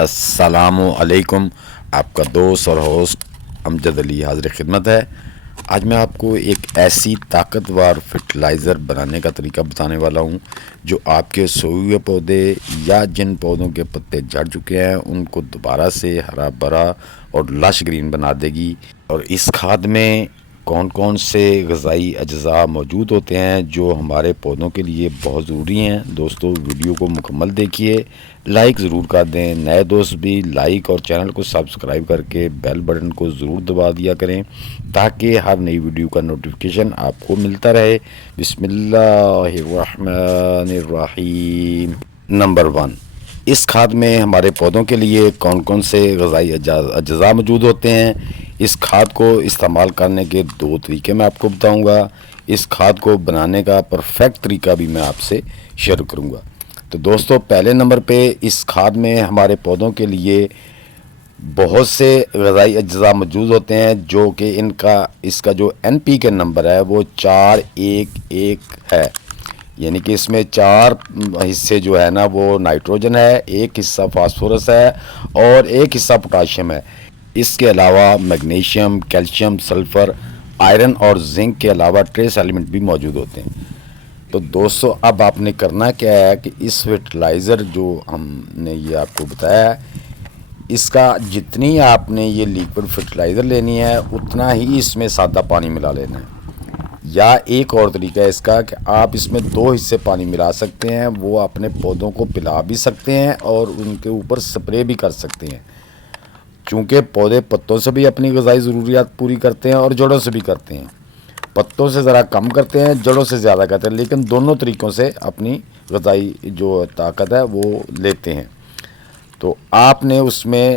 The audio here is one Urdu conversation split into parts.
السلام علیکم. آپ کا دوست اور ہوسٹ امجد علی حاضر خدمت ہے. آج میں آپ کو ایک ایسی طاقتور فرٹیلائزر بنانے کا طریقہ بتانے والا ہوں جو آپ کے سوئے ہوئے پودے یا جن پودوں کے پتے جھڑ چکے ہیں ان کو دوبارہ سے ہرا بھرا اور لش گرین بنا دے گی. اور اس کھاد میں کون کون سے غذائی اجزاء موجود ہوتے ہیں جو ہمارے پودوں کے لیے بہت ضروری ہیں. دوستو ویڈیو کو مکمل دیکھیے, لائک ضرور کر دیں. نئے دوست بھی لائک اور چینل کو سبسکرائب کر کے بیل بٹن کو ضرور دبا دیا کریں تاکہ ہر نئی ویڈیو کا نوٹیفیکیشن آپ کو ملتا رہے. بسم اللہ الرحمن الرحیم. نمبر 1, اس کھاد میں ہمارے پودوں کے لیے کون کون سے غذائی اجزاء موجود ہوتے ہیں. اس کھاد کو استعمال کرنے کے 2 طریقے میں آپ کو بتاؤں گا. اس کھاد کو بنانے کا پرفیکٹ طریقہ بھی میں آپ سے شیئر کروں گا. تو دوستو پہلے نمبر پہ اس کھاد میں ہمارے پودوں کے لیے بہت سے غذائی اجزاء موجود ہوتے ہیں جو کہ اس کا جو NPK نمبر ہے وہ 411 ہے. یعنی کہ اس میں 4 حصے جو ہے نا وہ نائٹروجن ہے, 1 حصہ فاسفورس ہے اور 1 حصہ پوٹاشیم ہے. اس کے علاوہ میگنیشیم, کیلشیم, سلفر, آئرن اور زنک کے علاوہ ٹریس ایلیمنٹ بھی موجود ہوتے ہیں. تو دوستو اب آپ نے کرنا کیا ہے کہ اس فرٹیلائزر جو ہم نے یہ آپ کو بتایا ہے اس کا جتنی آپ نے یہ لیکوڈ فرٹیلائزر لینی ہے اتنا ہی اس میں سادہ پانی ملا لینا ہے. یا ایک اور طریقہ ہے اس کا کہ آپ اس میں 2 حصے پانی ملا سکتے ہیں, وہ اپنے پودوں کو پلا بھی سکتے ہیں اور ان کے اوپر سپرے بھی کر سکتے ہیں. چونکہ پودے پتوں سے بھی اپنی غذائی ضروریات پوری کرتے ہیں اور جڑوں سے بھی کرتے ہیں. پتوں سے ذرا کم کرتے ہیں, جڑوں سے زیادہ کرتے ہیں, لیکن دونوں طریقوں سے اپنی غذائی جو طاقت ہے وہ لیتے ہیں. تو آپ نے اس میں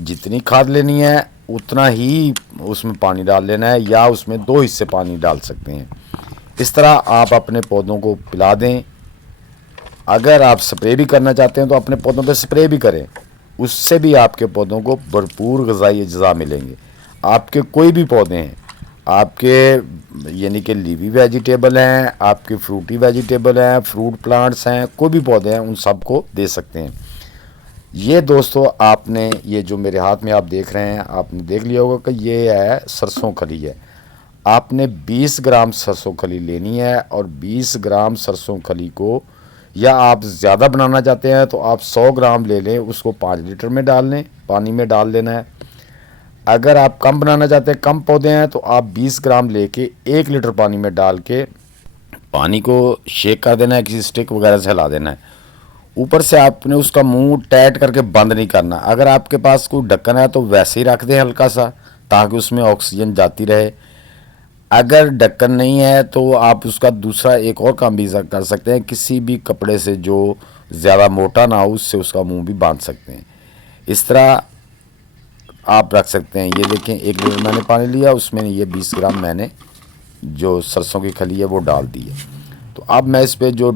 جتنی کھاد لینی ہے اتنا ہی اس میں پانی ڈال لینا ہے, یا اس میں 2 حصے پانی ڈال سکتے ہیں. اس طرح آپ اپنے پودوں کو پلا دیں. اگر آپ سپرے بھی کرنا چاہتے ہیں تو اپنے پودوں پہ سپرے بھی کریں, اس سے بھی آپ کے پودوں کو بھرپور غذائی اجزاء ملیں گے. آپ کے کوئی بھی پودے ہیں, آپ کے یعنی کہ لیوی ویجیٹیبل ہیں, آپ کے فروٹی ویجیٹیبل ہیں, فروٹ پلانٹس ہیں, کوئی بھی پودے ہیں ان سب کو دے سکتے ہیں. یہ دوستو آپ نے یہ جو میرے ہاتھ میں آپ دیکھ رہے ہیں آپ نے دیکھ لیا ہوگا کہ یہ ہے سرسوں کھلی ہے. آپ نے 20 گرام سرسوں کھلی لینی ہے اور 20 گرام سرسوں کھلی کو, یا آپ زیادہ بنانا چاہتے ہیں تو آپ 100 گرام لے لیں, اس کو 5 لیٹر میں ڈال لیں, پانی میں ڈال دینا ہے. اگر آپ کم بنانا چاہتے ہیں, کم پودے ہیں, تو آپ 20 گرام لے کے 1 لیٹر پانی میں ڈال کے پانی کو شیک کر دینا ہے, کسی سٹک وغیرہ سے ہلا دینا ہے. اوپر سے آپ نے اس کا منہ ٹائٹ کر کے بند نہیں کرنا. اگر آپ کے پاس کوئی ڈھکن ہے تو ویسے ہی رکھ دیں ہلکا سا تاکہ اس میں آکسیجن جاتی رہے. اگر ڈھکن نہیں ہے تو آپ اس کا دوسرا ایک اور کام بھی کر سکتے ہیں, کسی بھی کپڑے سے جو زیادہ موٹا نہ ہو اس سے اس کا منہ بھی باندھ سکتے ہیں. اس طرح آپ رکھ سکتے ہیں. یہ دیکھیں 1 لیٹر میں نے پانی لیا, اس میں یہ 20 گرام میں نے جو سرسوں کی کھلی ہے وہ ڈال دی ہے. تو اب میں اس پہ جو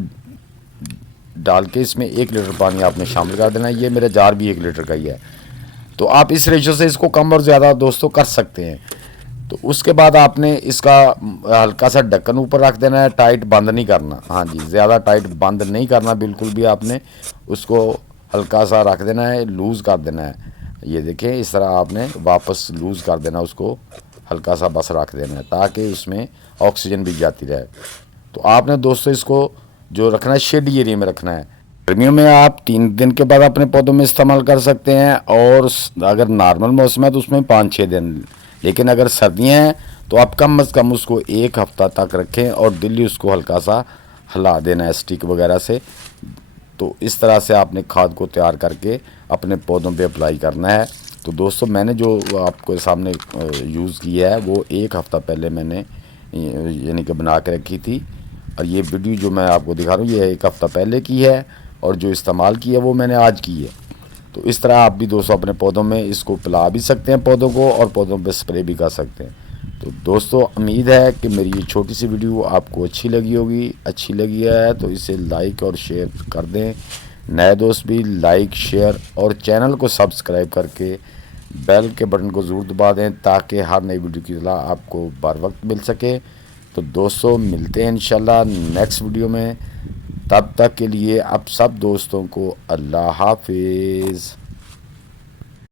ڈال کے اس میں 1 لیٹر پانی آپ نے شامل کر دینا ہے. یہ میرا جار بھی 1 لیٹر کا ہی ہے, تو آپ اس ریشو سے اس کو کم اور زیادہ دوستوں کر سکتے ہیں. تو اس کے بعد آپ نے اس کا ہلکا سا ڈھکن اوپر رکھ دینا ہے, ٹائٹ بند نہیں کرنا. ہاں جی, زیادہ ٹائٹ بند نہیں کرنا بالکل بھی. آپ نے اس کو ہلکا سا رکھ دینا ہے, لوز کر دینا ہے. یہ دیکھیں اس طرح آپ نے واپس لوز کر دینا, اس کو ہلکا سا بس رکھ دینا ہے تاکہ اس میں آکسیجن بھی جاتی رہے. تو آپ نے دوستو اس کو جو رکھنا ہے شیڈ ایریا میں رکھنا ہے. گرمیوں میں آپ 3 دن کے بعد اپنے پودوں میں استعمال کر سکتے ہیں, اور اگر نارمل موسم ہے تو اس میں 5-6 دن. لیکن اگر سردیاں ہیں تو آپ کم از کم اس کو 1 ہفتہ تک رکھیں اور دلی اس کو ہلکا سا ہلا دینا ہے اسٹک وغیرہ سے. تو اس طرح سے آپ نے کھاد کو تیار کر کے اپنے پودوں پہ اپلائی کرنا ہے. تو دوستو میں نے جو آپ کو سامنے یوز کیا ہے وہ 1 ہفتہ پہلے میں نے یعنی کہ بنا کے رکھی تھی, اور یہ ویڈیو جو میں آپ کو دکھا رہا ہوں یہ 1 ہفتہ پہلے کی ہے, اور جو استعمال کی ہے وہ میں نے آج کی ہے. تو اس طرح آپ بھی دوستو اپنے پودوں میں اس کو پلا بھی سکتے ہیں پودوں کو, اور پودوں پہ سپرے بھی کر سکتے ہیں. تو دوستو امید ہے کہ میری یہ چھوٹی سی ویڈیو آپ کو اچھی لگی ہوگی. اچھی لگی ہے تو اسے لائک اور شیئر کر دیں. نئے دوست بھی لائک, شیئر اور چینل کو سبسکرائب کر کے بیل کے بٹن کو ضرور دبا دیں تاکہ ہر نئی ویڈیو کی اطلاع آپ کو بر وقت مل سکے. تو دوستو ملتے ہیں انشاءاللہ نیکسٹ ویڈیو میں. تب تک کے لیے اب سب دوستوں کو اللہ حافظ.